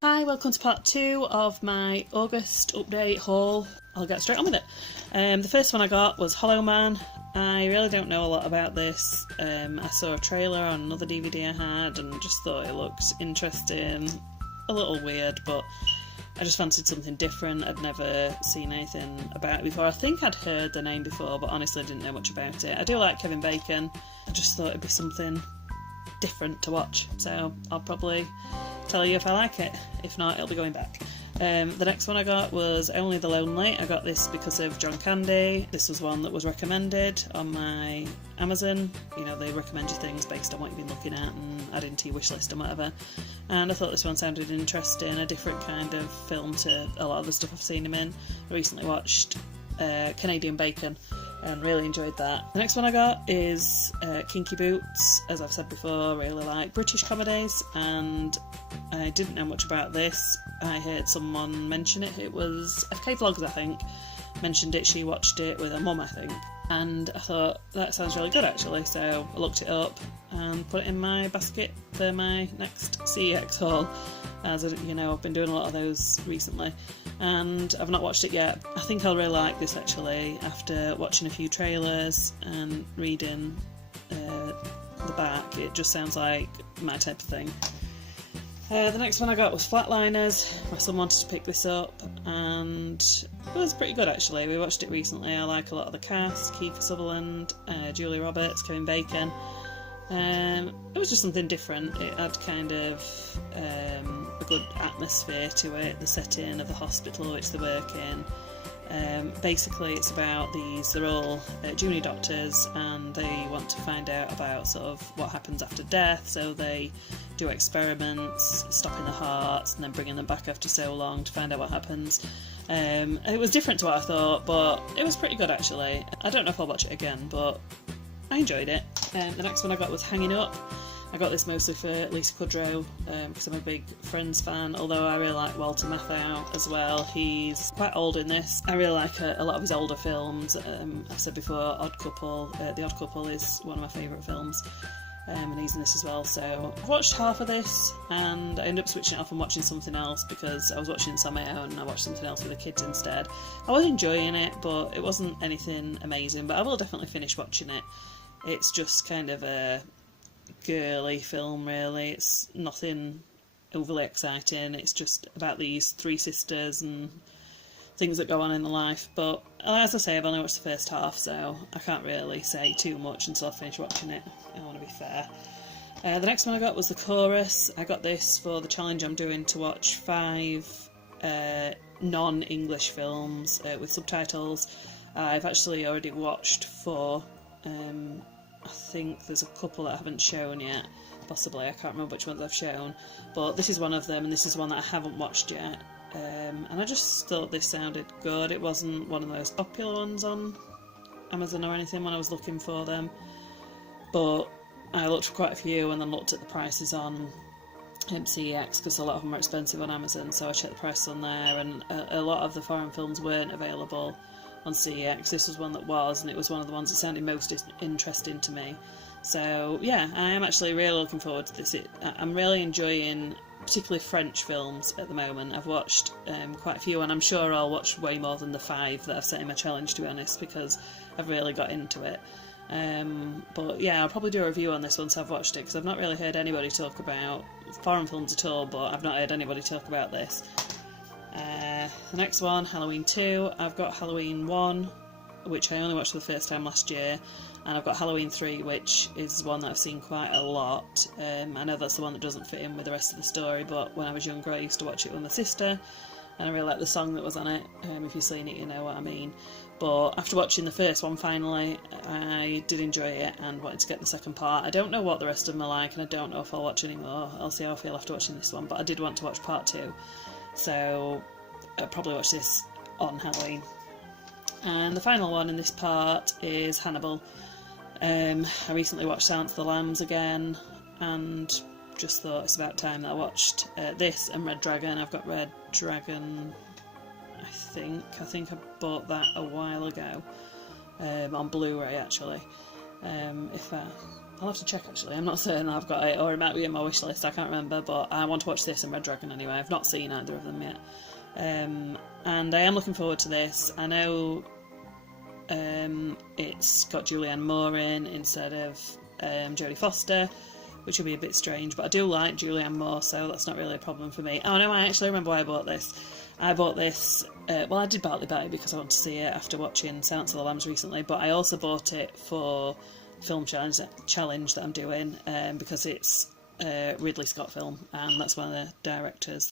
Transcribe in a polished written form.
Hi, welcome to part 2 of my August update haul. I'll get straight on with it. The first one I got was Hollow Man. I really don't know a lot about this. I saw a trailer on another DVD I had and just thought it looked interesting. A little weird, but I just fancied something different. I'd never seen anything about it before. I think I'd heard the name before, but honestly I didn't know much about it. I do like Kevin Bacon. I just thought it'd be something different to watch, so I'll probably tell you if I like it. If not, it'll be going back. The next one I got was Only the Lonely. I got this because of John Candy. This was one that was recommended on my Amazon. You know, they recommend you things based on what you've been looking at and add into your wishlist and whatever. And I thought this one sounded interesting, a different kind of film to a lot of the stuff I've seen him in. I recently watched Canadian Bacon and really enjoyed that. The next one I got is Kinky Boots. As I've said before, I really like British comedies, and I didn't know much about this. I heard someone mention it. It was FK Vlogs, I think, mentioned it. She watched it with her mum, I think, and I thought that sounds really good actually, so I looked it up and put it in my basket for my next CEX haul. As you know, I've been doing a lot of those recently and I've not watched it yet. I think I'll really like this actually after watching a few trailers and reading the back. It just sounds like my type of thing. The next one I got was Flatliners. My son wanted to pick this up and it was pretty good actually. We watched it recently. I like a lot of the cast: Kiefer Sutherland, Julia Roberts, Kevin Bacon. It was just something different. It had kind of a good atmosphere to it, the setting of the hospital which they work in. Basically it's about they're all junior doctors and they want to find out about sort of what happens after death, so they do experiments, stopping the hearts and then bringing them back after so long to find out what happens. It was different to what I thought, but it was pretty good actually. I don't know if I'll watch it again, but I enjoyed it. The next one I got was Hanging Up. I got this mostly for Lisa Kudrow because I'm a big Friends fan, although I really like Walter Matthau as well. He's quite old in this. I really like a lot of his older films. I've said before, Odd Couple. The Odd Couple is one of my favourite films, and he's in this as well. So I've watched half of this and I ended up switching it off and watching something else because I was watching this on my own and I watched something else with the kids instead. I was enjoying it, but it wasn't anything amazing, but I will definitely finish watching it. It's just kind of a girly film really. It's nothing overly exciting. It's just about these three sisters and things that go on in their life, but as I say, I've only watched the first half, so I can't really say too much until I finish watching it. I want to be fair. The next one I got was The Chorus. I got this for the challenge I'm doing to watch 5 non-English films with subtitles. I've actually already watched 4. I think there's a couple that I haven't shown yet, possibly. I can't remember which ones I've shown, but this is one of them and this is one that I haven't watched yet. And I just thought this sounded good. It wasn't one of the most popular ones on Amazon or anything when I was looking for them, but I looked for quite a few and then looked at the prices on CEX because a lot of them are expensive on Amazon, so I checked the prices on there, and a lot of the foreign films weren't available on CEX. This was one that was, and it was one of the ones that sounded most interesting to me. So yeah, I am actually really looking forward to this. I'm really enjoying particularly French films at the moment. I've watched quite a few, and I'm sure I'll watch way more than the 5 that I've set in my challenge, to be honest, because I've really got into it. But yeah, I'll probably do a review on this once I've watched it, because I've not really heard anybody talk about foreign films at all, but I've not heard anybody talk about this. The next one, Halloween 2. I've got Halloween 1, which I only watched for the first time last year, and I've got Halloween 3, which is one that I've seen quite a lot. I know that's the one that doesn't fit in with the rest of the story, but when I was younger I used to watch it with my sister, and I really liked the song that was on it. If you've seen it, you know what I mean. But after watching the first one finally, I did enjoy it and wanted to get the second part. I don't know what the rest of them are like, and I don't know if I'll watch any more. I'll see how I feel after watching this one, but I did want to watch part 2. So I'll probably watch this on Halloween. And the final one in this part is Hannibal. I recently watched Silence of the Lambs again and just thought it's about time that I watched this and Red Dragon. I've got Red Dragon, I think I bought that a while ago. on Blu-ray actually. I'll have to check actually, I'm not certain I've got it, or it might be in my wish list, I can't remember, but I want to watch this and Red Dragon anyway. I've not seen either of them yet. And I am looking forward to this. I know it's got Julianne Moore in instead of Jodie Foster, which will be a bit strange, but I do like Julianne Moore, so that's not really a problem for me. Oh no, I actually remember why I bought this. I bought this, well, I did partly buy it because I want to see it after watching Silence of the Lambs recently, but I also bought it for film challenge that I'm doing, because it's a Ridley Scott film, and that's one of the directors.